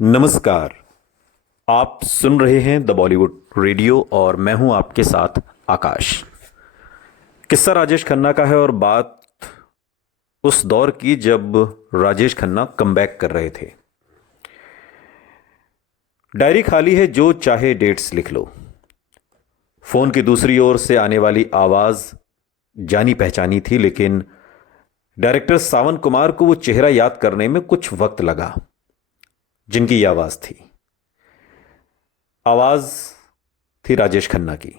नमस्कार। आप सुन रहे हैं द बॉलीवुड रेडियो और मैं हूं आपके साथ आकाश। किस्सा राजेश खन्ना का है और बात उस दौर की जब राजेश खन्ना कमबैक कर रहे थे। डायरी खाली है, जो चाहे डेट्स लिख लो। फोन की दूसरी ओर से आने वाली आवाज जानी पहचानी थी, लेकिन डायरेक्टर सावन कुमार को वो चेहरा याद करने में कुछ वक्त लगा जिनकी ये आवाज थी। आवाज थी राजेश खन्ना की।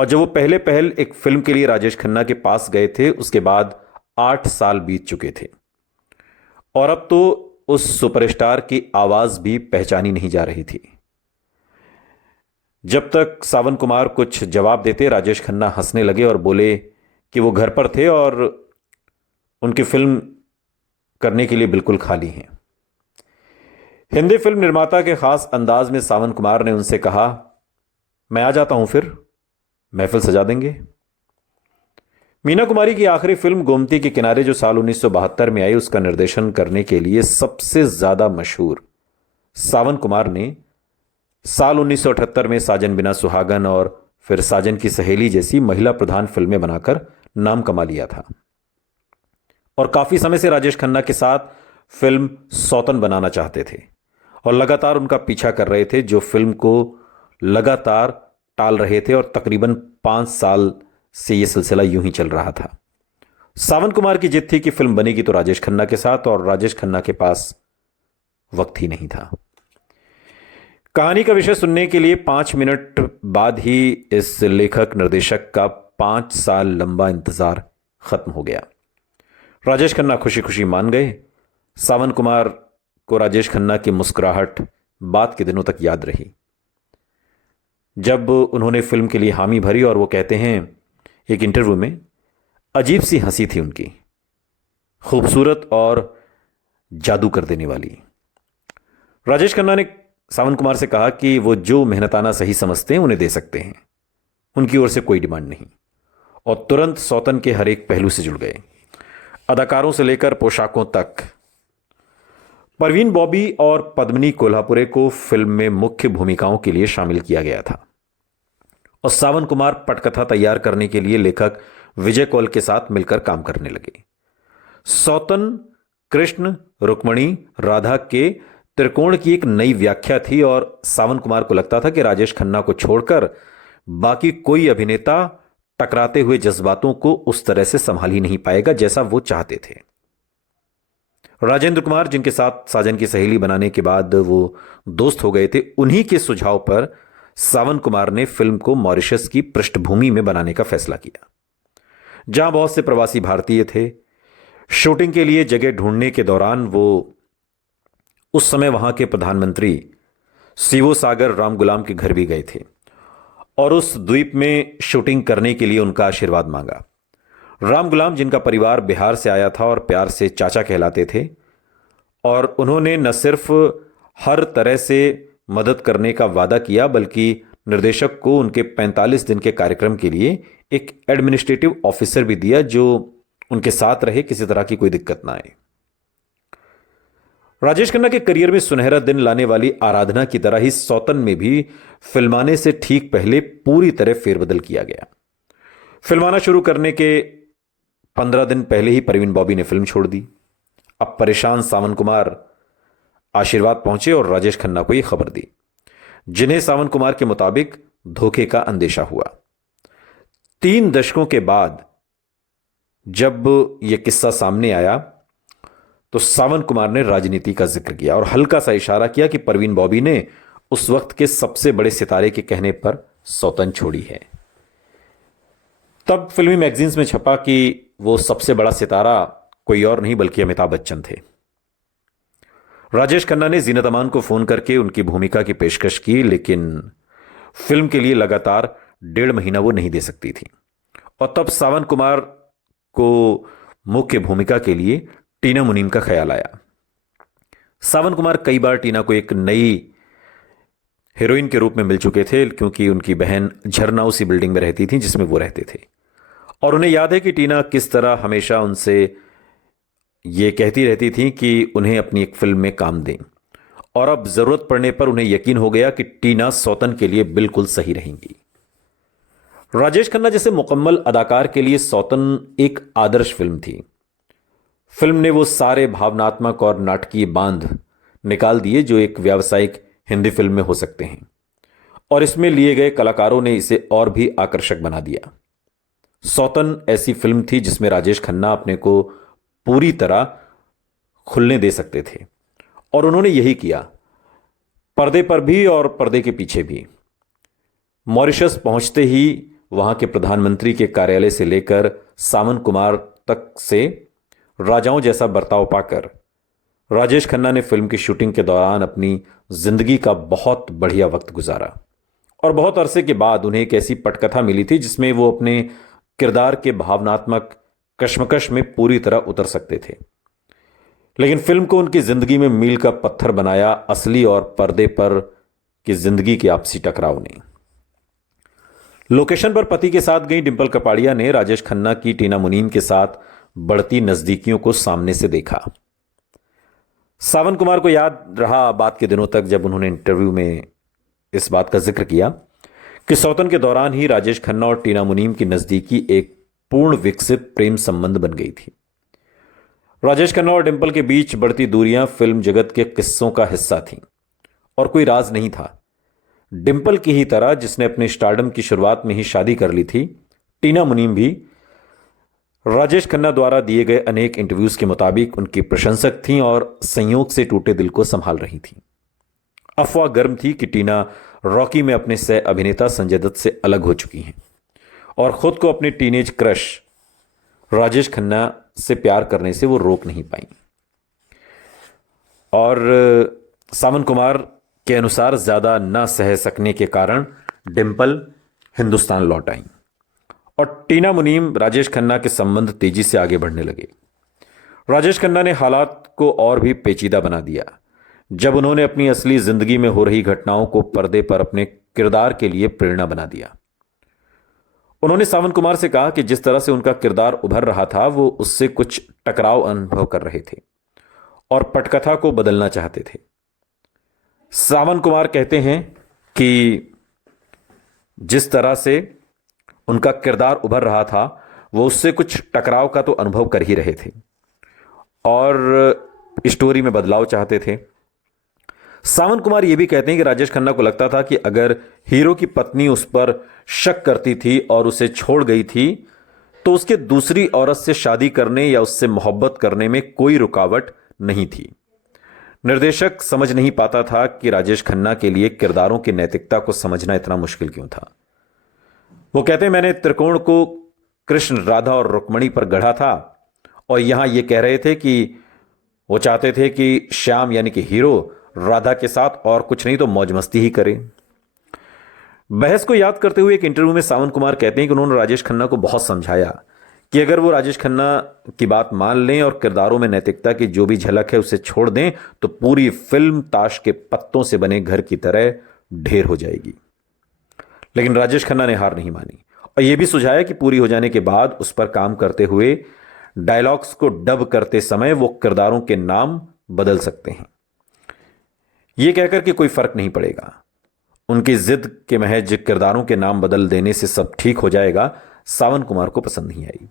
और जब वो पहले पहल एक फिल्म के लिए राजेश खन्ना के पास गए थे, उसके बाद 8 साल बीत चुके थे और अब तो उस सुपरस्टार की आवाज भी पहचानी नहीं जा रही थी। जब तक सावन कुमार कुछ जवाब देते, राजेश खन्ना हंसने लगे और बोले कि वो घर पर थे और उनकी फिल्म करने के लिए बिल्कुल खाली हैं। हिंदी फिल्म निर्माता के खास अंदाज में सावन कुमार ने उनसे कहा, मैं आ जाता हूं, फिर महफिल सजा देंगे। मीना कुमारी की आखिरी फिल्म गोमती के किनारे जो साल 1972 में आई, उसका निर्देशन करने के लिए सबसे ज्यादा मशहूर सावन कुमार ने साल 1978 में साजन बिना सुहागन और फिर साजन की सहेली जैसी महिला प्रधान फिल्में बनाकर नाम कमा लिया था और काफी समय से राजेश खन्ना के साथ फिल्म सौतन बनाना चाहते थे और लगातार उनका पीछा कर रहे थे, जो फिल्म को लगातार टाल रहे थे और तकरीबन 5 साल से यह सिलसिला यूं ही चल रहा था। सावन कुमार की जिद थी कि फिल्म बनेगी तो राजेश खन्ना के साथ, और राजेश खन्ना के पास वक्त ही नहीं था। कहानी का विषय सुनने के लिए 5 मिनट बाद ही इस लेखक निर्देशक का 5 साल लंबा इंतजार खत्म हो गया। राजेश खन्ना खुशी खुशी मान गए। सावन कुमार को राजेश खन्ना की मुस्कुराहट बाद के दिनों तक याद रही, जब उन्होंने फिल्म के लिए हामी भरी। और वो कहते हैं एक इंटरव्यू में, अजीब सी हंसी थी उनकी, खूबसूरत और जादू कर देने वाली। राजेश खन्ना ने सावन कुमार से कहा कि वो जो मेहनताना सही समझते हैं उन्हें दे सकते हैं, उनकी ओर से कोई डिमांड नहीं, और तुरंत सौतन के हर एक पहलू से जुड़ गए, अदाकारों से लेकर पोशाकों तक। परवीन बॉबी और पद्मिनी कोल्हापुरे को फिल्म में मुख्य भूमिकाओं के लिए शामिल किया गया था और सावन कुमार पटकथा तैयार करने के लिए लेखक विजय कौल के साथ मिलकर काम करने लगे। सौतन कृष्ण रुक्मणी राधा के त्रिकोण की एक नई व्याख्या थी और सावन कुमार को लगता था कि राजेश खन्ना को छोड़कर बाकी कोई अभिनेता टकराते हुए जज्बातों को उस तरह से संभाल ही नहीं पाएगा जैसा वो चाहते थे। राजेंद्र कुमार, जिनके साथ साजन की सहेली बनाने के बाद वो दोस्त हो गए थे, उन्हीं के सुझाव पर सावन कुमार ने फिल्म को मॉरिशस की पृष्ठभूमि में बनाने का फैसला किया, जहां बहुत से प्रवासी भारतीय थे। शूटिंग के लिए जगह ढूंढने के दौरान वो उस समय वहां के प्रधानमंत्री सीवो सागर राम गुलाम के घर भी गए थे और उस द्वीप में शूटिंग करने के लिए उनका आशीर्वाद मांगा। राम गुलाम, जिनका परिवार बिहार से आया था और प्यार से चाचा कहलाते थे, और उन्होंने न सिर्फ हर तरह से मदद करने का वादा किया बल्कि निर्देशक को उनके 45 दिन के कार्यक्रम के लिए एक एडमिनिस्ट्रेटिव ऑफिसर भी दिया जो उनके साथ रहे, किसी तरह की कोई दिक्कत ना आए। राजेश खन्ना के करियर में सुनहरा दिन लाने वाली आराधना की तरह ही सौतन में भी फिल्माने से ठीक पहले पूरी तरह फेरबदल किया गया। फिल्माना शुरू करने के 15 दिन पहले ही परवीन बॉबी ने फिल्म छोड़ दी। अब परेशान सावन कुमार आशीर्वाद पहुंचे और राजेश खन्ना को यह खबर दी, जिन्हें सावन कुमार के मुताबिक धोखे का अंदेशा हुआ। 3 दशकों के बाद जब यह किस्सा सामने आया तो सावन कुमार ने राजनीति का जिक्र किया और हल्का सा इशारा किया कि परवीन बॉबी ने उस वक्त के सबसे बड़े सितारे के कहने पर सौतन छोड़ी है। तब फिल्मी मैगजीन्स में छपा कि वो सबसे बड़ा सितारा कोई और नहीं बल्कि अमिताभ बच्चन थे। राजेश खन्ना ने जीनत अमान को फोन करके उनकी भूमिका की पेशकश की, लेकिन फिल्म के लिए लगातार 1.5 महीना वो नहीं दे सकती थी और तब सावन कुमार को मुख्य भूमिका के लिए टीना मुनीम का ख्याल आया। सावन कुमार कई बार टीना को एक नई हीरोइन के रूप में मिल चुके थे, क्योंकि उनकी बहन झरना उसी बिल्डिंग में रहती थी जिसमें वो रहते थे, और उन्हें याद है कि टीना किस तरह हमेशा उनसे ये कहती रहती थी कि उन्हें अपनी एक फिल्म में काम दें, और अब जरूरत पड़ने पर उन्हें यकीन हो गया कि टीना सौतन के लिए बिल्कुल सही रहेंगी। राजेश खन्ना जैसे मुकम्मल अदाकार के लिए सौतन एक आदर्श फिल्म थी। फिल्म ने वो सारे भावनात्मक और नाटकीय बांध निकाल दिए जो एक व्यावसायिक हिंदी फिल्म में हो सकते हैं, और इसमें लिए गए कलाकारों ने इसे और भी आकर्षक बना दिया। सौतन ऐसी फिल्म थी जिसमें राजेश खन्ना अपने को पूरी तरह खुलने दे सकते थे, और उन्होंने यही किया, पर्दे पर भी और पर्दे के पीछे भी। मॉरिशस पहुंचते ही वहां के प्रधानमंत्री के कार्यालय से लेकर सावन कुमार तक से राजाओं जैसा बर्ताव पाकर राजेश खन्ना ने फिल्म की शूटिंग के दौरान अपनी जिंदगी का बहुत बढ़िया वक्त गुजारा, और बहुत अरसे के बाद उन्हें एक ऐसी पटकथा मिली थी जिसमें वो अपने किरदार के भावनात्मक कश्मकश में पूरी तरह उतर सकते थे। लेकिन फिल्म को उनकी जिंदगी में मील का पत्थर बनाया असली और पर्दे पर की जिंदगी के आपसी टकराव ने। लोकेशन पर पति के साथ गई डिंपल कपाड़िया ने राजेश खन्ना की टीना मुनीम के साथ बढ़ती नजदीकियों को सामने से देखा। सावन कुमार को याद रहा बात के दिनों तक जब उन्होंने इंटरव्यू में इस बात का जिक्र किया कि सौतन के दौरान ही राजेश खन्ना और टीना मुनीम की नजदीकी एक पूर्ण विकसित प्रेम संबंध बन गई थी। राजेश खन्ना और डिंपल के बीच बढ़ती दूरियां फिल्म जगत के किस्सों का हिस्सा थीं, और कोई राज नहीं था। डिंपल की ही तरह जिसने अपने स्टारडम की शुरुआत में ही शादी कर ली थी, टीना मुनीम भी राजेश खन्ना द्वारा दिए गए अनेक इंटरव्यूज के मुताबिक उनकी प्रशंसक थीं और संयोग से टूटे दिल को संभाल रही थीं। अफवाह गर्म थी कि टीना रॉकी में अपने सह अभिनेता संजय दत्त से अलग हो चुकी हैं और खुद को अपने टीनेज क्रश राजेश खन्ना से प्यार करने से वो रोक नहीं पाई। और सावन कुमार के अनुसार ज्यादा न सह सकने के कारण डिंपल हिंदुस्तान लौट आई और टीना मुनीम राजेश खन्ना के संबंध तेजी से आगे बढ़ने लगे। राजेश खन्ना ने हालात को और भी पेचीदा बना दिया जब उन्होंने अपनी असली जिंदगी में हो रही घटनाओं को पर्दे पर अपने किरदार के लिए प्रेरणा बना दिया। उन्होंने सावन कुमार से कहा कि जिस तरह से उनका किरदार उभर रहा था वो उससे कुछ टकराव अनुभव कर रहे थे और पटकथा को बदलना चाहते थे। सावन कुमार कहते हैं कि जिस तरह से उनका किरदार उभर रहा था वो उससे कुछ टकराव का तो अनुभव कर ही रहे थे और स्टोरी में बदलाव चाहते थे। सावन कुमार यह भी कहते हैं कि राजेश खन्ना को लगता था कि अगर हीरो की पत्नी उस पर शक करती थी और उसे छोड़ गई थी तो उसके दूसरी औरत से शादी करने या उससे मोहब्बत करने में कोई रुकावट नहीं थी। निर्देशक समझ नहीं पाता था कि राजेश खन्ना के लिए किरदारों की नैतिकता को समझना इतना मुश्किल क्यों था। वो कहते हैं, मैंने त्रिकोण को कृष्ण, राधा और रुक्मणी पर गढ़ा था और यहां ये कह रहे थे कि वो चाहते थे कि श्याम यानी कि हीरो राधा के साथ और कुछ नहीं तो मौज मस्ती ही करे। बहस को याद करते हुए एक इंटरव्यू में सावन कुमार कहते हैं कि उन्होंने राजेश खन्ना को बहुत समझाया कि अगर वो राजेश खन्ना की बात मान लें और किरदारों में नैतिकता की जो भी झलक है उसे छोड़ दें तो पूरी फिल्म ताश के पत्तों से बने घर की तरह ढेर हो जाएगी। लेकिन राजेश खन्ना ने हार नहीं मानी और यह भी सुझाया कि पूरी हो जाने के बाद उस पर काम करते हुए डायलॉग्स को डब करते समय वो किरदारों के नाम बदल सकते हैं। यह कहकर कि कोई फर्क नहीं पड़ेगा, उनकी जिद के महज किरदारों के नाम बदल देने से सब ठीक हो जाएगा, सावन कुमार को पसंद नहीं आई,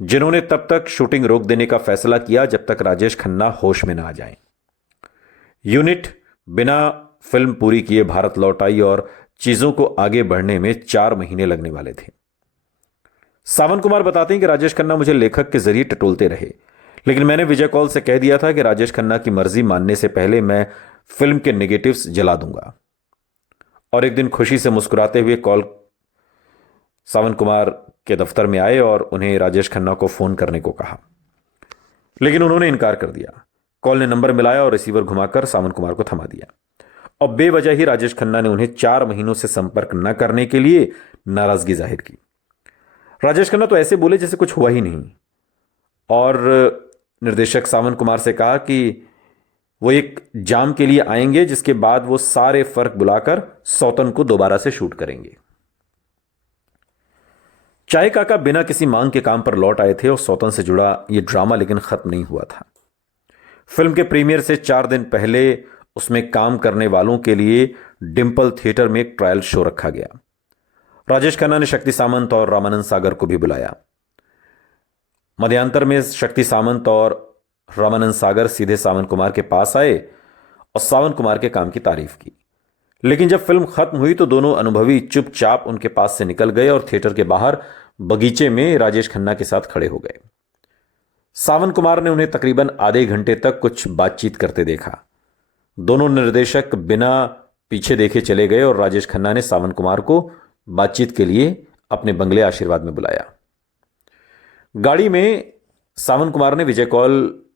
जिन्होंने तब तक शूटिंग रोक देने का फैसला किया जब तक राजेश खन्ना होश में ना आ जाएं। यूनिट बिना फिल्म पूरी किए भारत लौट आई और चीजों को आगे बढ़ने में 4 महीने लगने वाले थे। सावन कुमार बताते हैं कि राजेश खन्ना मुझे लेखक के जरिए टटोलते रहे, लेकिन मैंने विजय कौल से कह दिया था कि राजेश खन्ना की मर्जी मानने से पहले मैं फिल्म के नेगेटिव्स जला दूंगा। और एक दिन खुशी से मुस्कुराते हुए कौल सावन कुमार के दफ्तर में आए और उन्हें राजेश खन्ना को फोन करने को कहा, लेकिन उन्होंने इनकार कर दिया। कौल ने नंबर मिलाया और रिसीवर घुमाकर सावन कुमार को थमा दिया और बेवजह ही राजेश खन्ना ने उन्हें 4 महीनों से संपर्क न करने के लिए नाराजगी जाहिर की। राजेश खन्ना तो ऐसे बोले जैसे कुछ हुआ ही नहीं और निर्देशक सावन कुमार से कहा कि वो एक जाम के लिए आएंगे जिसके बाद वो सारे फर्क बुलाकर सौतन को दोबारा से शूट करेंगे। चाय काका बिना किसी मांग के काम पर लौट आए थे और सौतन से जुड़ा ये ड्रामा लेकिन खत्म नहीं हुआ था। फिल्म के प्रीमियर से 4 दिन पहले उसमें काम करने वालों के लिए डिंपल थिएटर में एक ट्रायल शो रखा गया। राजेश खन्ना ने शक्ति सामंत और रामानंद सागर को भी बुलाया। मध्यांतर में शक्ति सामंत और रामानंद सागर सीधे सावन कुमार के पास आए और सावन कुमार के काम की तारीफ की। लेकिन जब फिल्म खत्म हुई तो दोनों अनुभवी चुपचाप उनके पास से निकल गए और थिएटर के बाहर बगीचे में राजेश खन्ना के साथ खड़े हो गए। सावन कुमार ने उन्हें तकरीबन आधे घंटे तक कुछ बातचीत करते देखा। दोनों निर्देशक बिना पीछे देखे चले गए और राजेश खन्ना ने सावन कुमार को बातचीत के लिए अपने बंगले आशीर्वाद में बुलाया। गाड़ी में सावन कुमार ने विजय कौल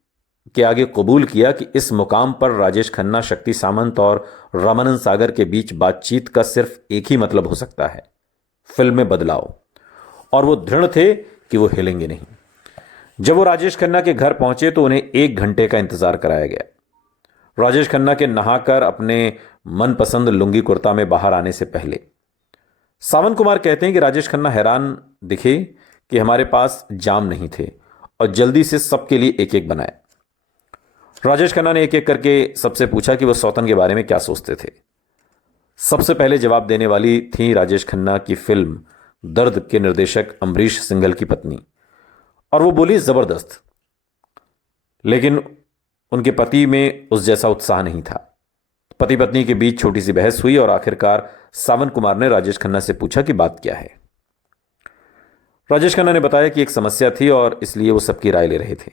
के आगे कबूल किया कि इस मुकाम पर राजेश खन्ना, शक्ति सामंत और रामानंद सागर के बीच बातचीत का सिर्फ एक ही मतलब हो सकता है, फिल्म में बदलाव, और वो दृढ़ थे कि वो हिलेंगे नहीं। जब वो राजेश खन्ना के घर पहुंचे तो उन्हें 1 घंटे का इंतजार कराया गया। राजेश खन्ना के नहाकर अपने मनपसंद लुंगी कुर्ता में बाहर आने से पहले सावन कुमार कहते हैं कि राजेश खन्ना हैरान दिखे कि हमारे पास जाम नहीं थे और जल्दी से सबके लिए एक एक बनाया। राजेश खन्ना ने एक एक करके सबसे पूछा कि वो सौतन के बारे में क्या सोचते थे। सबसे पहले जवाब देने वाली थी राजेश खन्ना की फिल्म दर्द के निर्देशक अमरीश सिंघल की पत्नी, और वो बोली जबरदस्त। लेकिन उनके पति में उस जैसा उत्साह नहीं था। पति पत्नी के बीच छोटी सी बहस हुई और आखिरकार सावन कुमार ने राजेश खन्ना से पूछा कि बात क्या है। राजेश खन्ना ने बताया कि एक समस्या थी और इसलिए वो सबकी राय ले रहे थे।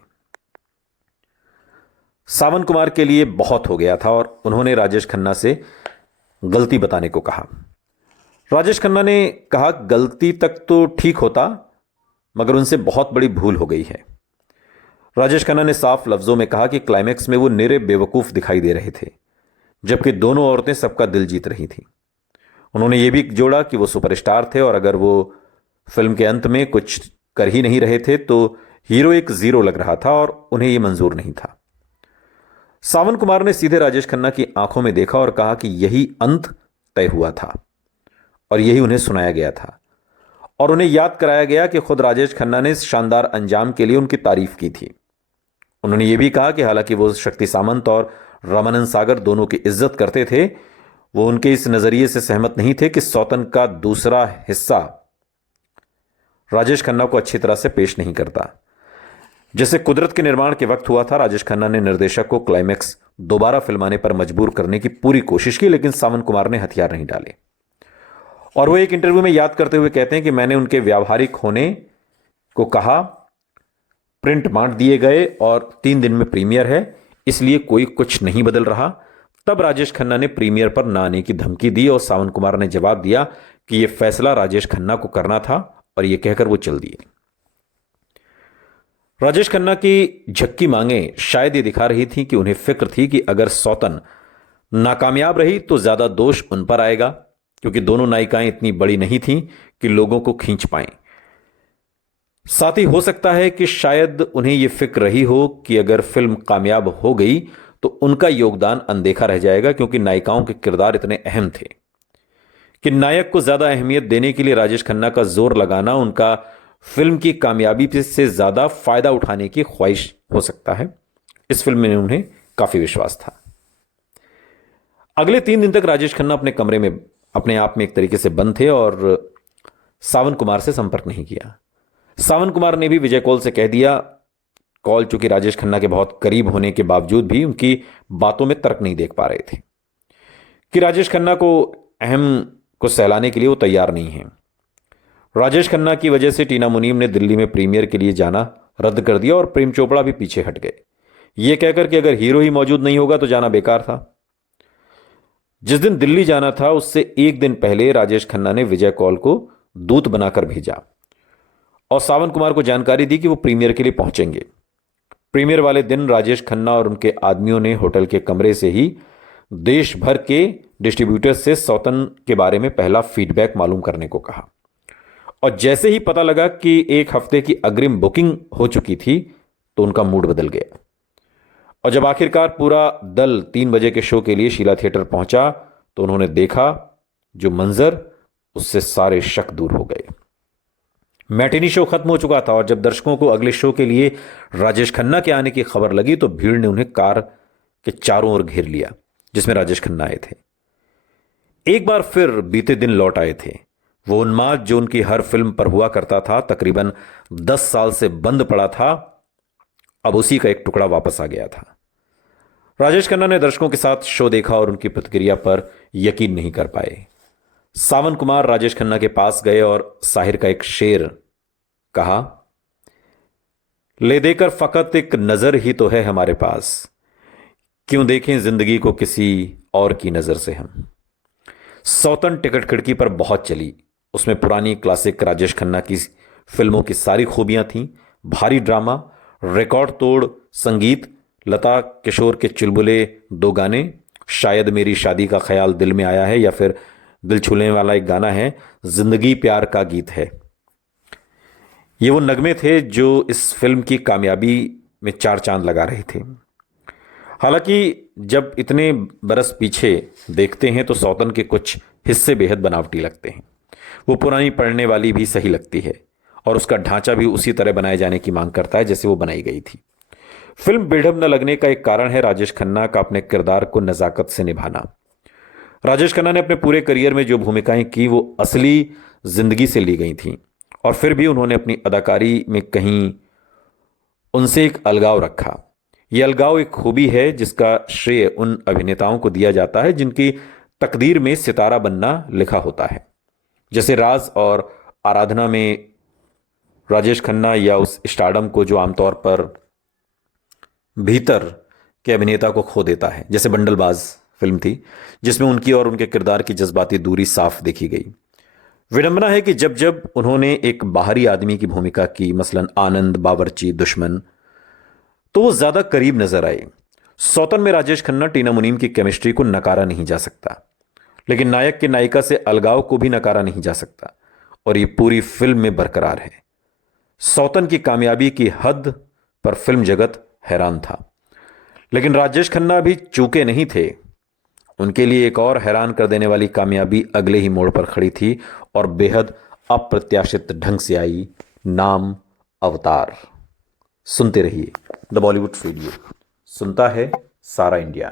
सावन कुमार के लिए बहुत हो गया था और उन्होंने राजेश खन्ना से गलती बताने को कहा। राजेश खन्ना ने कहा गलती तक तो ठीक होता, मगर उनसे बहुत बड़ी भूल हो गई है। राजेश खन्ना ने साफ लफ्जों में कहा कि क्लाइमैक्स में वो निरे बेवकूफ दिखाई दे रहे थे, जबकि दोनों औरतें सबका दिल जीत रही थीं। उन्होंने ये भी जोड़ा कि वो सुपरस्टार थे और अगर वो फिल्म के अंत में कुछ कर ही नहीं रहे थे तो हीरो एक जीरो लग रहा था और उन्हें यह मंजूर नहीं था। सावन कुमार ने सीधे राजेश खन्ना की आंखों में देखा और कहा कि यही अंत तय हुआ था और यही उन्हें सुनाया गया था, और उन्हें याद कराया गया कि खुद राजेश खन्ना ने शानदार अंजाम के लिए उनकी तारीफ की थी। उन्होंने यह भी कहा कि हालांकि वो शक्ति सामंत और रामानंद सागर दोनों की इज्जत करते थे, वो उनके इस नजरिए से सहमत नहीं थे कि सौतन का दूसरा हिस्सा राजेश खन्ना को अच्छी तरह से पेश नहीं करता। जैसे कुदरत के निर्माण के वक्त हुआ था, राजेश खन्ना ने निर्देशक को क्लाइमैक्स दोबारा फिल्माने पर मजबूर करने की पूरी कोशिश की, लेकिन सावन कुमार ने हथियार नहीं डाले। और वो एक इंटरव्यू में याद करते हुए कहते हैं कि मैंने उनके व्यावहारिक होने को कहा, प्रिंट बांट दिए गए और 3 दिन में प्रीमियर है, इसलिए कोई कुछ नहीं बदल रहा। तब राजेश खन्ना ने प्रीमियर पर ना आने की धमकी दी और सावन कुमार ने जवाब दिया कि यह फैसला राजेश खन्ना को करना था, और यह कहकर वो चल दिए। राजेश खन्ना की झक्की मांगे शायद ये दिखा रही थी कि उन्हें फिक्र थी कि अगर सौतन नाकामयाब रही तो ज्यादा दोष उन पर आएगा, क्योंकि दोनों नायिकाएं इतनी बड़ी नहीं थीं कि लोगों को खींच पाएं। साथ ही हो सकता है कि शायद उन्हें यह फिक्र रही हो कि अगर फिल्म कामयाब हो गई तो उनका योगदान अनदेखा रह जाएगा, क्योंकि नायिकाओं के किरदार इतने अहम थे कि नायक को ज्यादा अहमियत देने के लिए राजेश खन्ना का जोर लगाना उनका फिल्म की कामयाबी से ज्यादा फायदा उठाने की ख्वाहिश हो सकता है। इस फिल्म में उन्हें काफी विश्वास था। अगले 3 दिन तक राजेश खन्ना अपने कमरे में अपने आप में एक तरीके से बंद थे और सावन कुमार से संपर्क नहीं किया। सावन कुमार ने भी विजय कौल से कह दिया, कौल चूंकि राजेश खन्ना के बहुत करीब होने के बावजूद भी उनकी बातों में तर्क नहीं देख पा रहे थे कि राजेश खन्ना को अहम को सहलाने के लिए वो तैयार नहीं है। राजेश खन्ना की वजह से टीना मुनीम ने दिल्ली में प्रीमियर के लिए जाना रद्द कर दिया और प्रेम चोपड़ा भी पीछे हट गए, यह कहकर कि अगर हीरो ही मौजूद नहीं होगा तो जाना बेकार था। जिस दिन दिल्ली जाना था उससे 1 दिन पहले राजेश खन्ना ने विजय कौल को दूत बनाकर भेजा और सावन कुमार को जानकारी दी कि वो प्रीमियर के लिए पहुंचेंगे। प्रीमियर वाले दिन राजेश खन्ना और उनके आदमियों ने होटल के कमरे से ही देश भर के डिस्ट्रीब्यूटर्स से सौतन के बारे में पहला फीडबैक मालूम करने को कहा, और जैसे ही पता लगा कि 1 हफ्ते की अग्रिम बुकिंग हो चुकी थी तो उनका मूड बदल गया। और जब आखिरकार पूरा दल 3 बजे के शो के लिए शीला थिएटर पहुंचा तो उन्होंने देखा जो मंजर, उससे सारे शक दूर हो गए। मैटिनी शो खत्म हो चुका था और जब दर्शकों को अगले शो के लिए राजेश खन्ना के आने की खबर लगी तो भीड़ ने उन्हें कार के चारों ओर घेर लिया। जिसमें राजेश खन्ना आए थे। एक बार फिर बीते दिन लौट आए थे। वो उन्माद जो उनकी हर फिल्म पर हुआ करता था, तकरीबन 10 साल से बंद पड़ा था, अब उसी का एक टुकड़ा वापस आ गया था। राजेश खन्ना ने दर्शकों के साथ शो देखा और उनकी प्रतिक्रिया पर यकीन नहीं कर पाए। सावन कुमार राजेश खन्ना के पास गए और साहिर का एक शेर कहा, ले देकर फकत एक नजर ही तो है हमारे पास, क्यों देखें जिंदगी को किसी और की नजर से हम। सौतन टिकट खिड़की पर बहुत चली। उसमें पुरानी क्लासिक राजेश खन्ना की फिल्मों की सारी खूबियां थीं। भारी ड्रामा, रिकॉर्ड तोड़ संगीत, लता किशोर के चुलबुले 2 गाने, शायद मेरी शादी का ख्याल दिल में आया है, या फिर दिल छूने वाला एक गाना है, जिंदगी प्यार का गीत है। ये वो नगमे थे जो इस फिल्म की कामयाबी में 4 चांद लगा रहे थे। हालांकि जब इतने बरस पीछे देखते हैं तो सौतन के कुछ हिस्से बेहद बनावटी लगते हैं। वो पुरानी पढ़ने वाली भी सही लगती है और उसका ढांचा भी उसी तरह बनाए जाने की मांग करता है जैसे वो बनाई गई थी। फिल्म बेढब न लगने का एक कारण है राजेश खन्ना का अपने किरदार को नजाकत से निभाना। राजेश खन्ना ने अपने पूरे करियर में जो भूमिकाएं की वो असली जिंदगी से ली गई थीं, और फिर भी उन्होंने अपनी अदाकारी में कहीं उनसे एक अलगाव रखा। यह अलगाव एक खूबी है जिसका श्रेय उन अभिनेताओं को दिया जाता है जिनकी तकदीर में सितारा बनना लिखा होता है। जैसे राज और आराधना में राजेश खन्ना, या उस स्टारडम को जो आमतौर पर भीतर के अभिनेता को खो देता है, जैसे बंडलबाज फिल्म थी जिसमें उनकी और उनके किरदार की जज्बाती दूरी साफ देखी गई। विडंबना है कि जब जब उन्होंने एक बाहरी आदमी की भूमिका की, मसलन आनंद, बावर्ची, दुश्मन, तो वो ज्यादा करीब नजर आए। सौतन में राजेश खन्ना टीना मुनीम की केमिस्ट्री को नकारा नहीं जा सकता, लेकिन नायक की नायिका से अलगाव को भी नकारा नहीं जा सकता, और ये पूरी फिल्म में बरकरार है। सौतन की कामयाबी की हद पर फिल्म जगत हैरान था, लेकिन राजेश खन्ना भी चूके नहीं थे। उनके लिए एक और हैरान कर देने वाली कामयाबी अगले ही मोड़ पर खड़ी थी, और बेहद अप्रत्याशित ढंग से आई। नाम अवतार। सुनते रहिए द बॉलीवुड रेडियो। सुनता है सारा इंडिया।